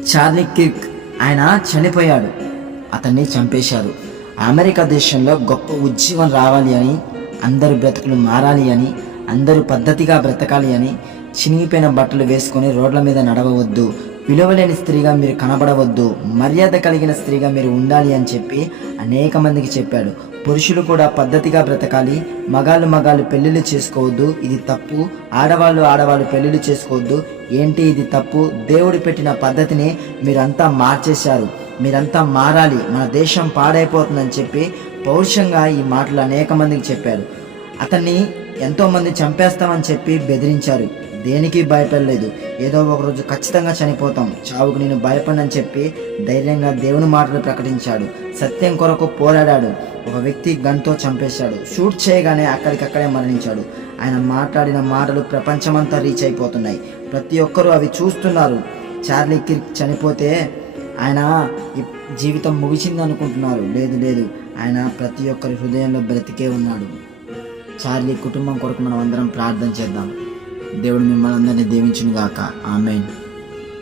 Charlie Kirk. ఆయన చనిపోయాడు. అతన్ని చంపేశారు. అమెరికా దేశంలో గొప్ప ఉద్యమం రావాలి అని అందరు బ్రతుకులు మారాలి అని అందరూ పద్ధతిగా బ్రతకాలి అని చినిగిపోయిన బట్టలు వేసుకొని రోడ్ల మీద నడవవద్దు. విలువలేని స్త్రీగా మీరు కనబడవద్దు మర్యాద కలిగిన స్త్రీగా మీరు ఉండాలి అని చెప్పి అనేక మందికి చెప్పాడు. పురుషులు కూడా పద్ధతిగా బ్రతకాలి మగాళ్ళు మగాళ్ళు పెళ్ళిళ్ళు చేసుకోవద్దు ఇది తప్పు. ఆడవాళ్ళు ఆడవాళ్ళు పెళ్ళిళ్ళు చేసుకోవద్దు. ఏంటి ఇది తప్పు? దేవుడు పెట్టిన పద్ధతిని మీరంతా మార్చేశారు. మీరంతా మారాలి మన దేశం పాడైపోతుందని చెప్పి పౌరుషంగా ఈ మాటలు అనేక మందికి చెప్పారు. అతన్ని ఎంతోమంది చంపేస్తామని చెప్పి బెదిరించారు. దేనికి భయపడలేదు. ఏదో ఒకరోజు ఖచ్చితంగా చనిపోతాం. చావుకు నేను భయపడనని చెప్పి ధైర్యంగా దేవుని మాటలు ప్రకటించాడు. సత్యం కొరకు పోరాడాడు. ఒక వ్యక్తి గన్తో చంపేశాడు. షూట్ చేయగానే అక్కడికక్కడే మరణించాడు. ఆయన మాట్లాడిన మాటలు ప్రపంచమంతా రీచ్ అయిపోతున్నాయి. ప్రతి ఒక్కరూ అవి చూస్తున్నారు. చార్లీ కిర్క్ చనిపోతే ఆయన జీవితం ముగిసింది అనుకుంటున్నారు. లేదు లేదు. ఆయన ప్రతి ఒక్కరి హృదయంలో బ్రతికే ఉన్నాడు. చార్లీ కుటుంబం కొరకు మనం అందరం ప్రార్థన చేద్దాం. దేవుడు మిమ్మల్ని అందరినీ దీవించును గాక ఆమెన్.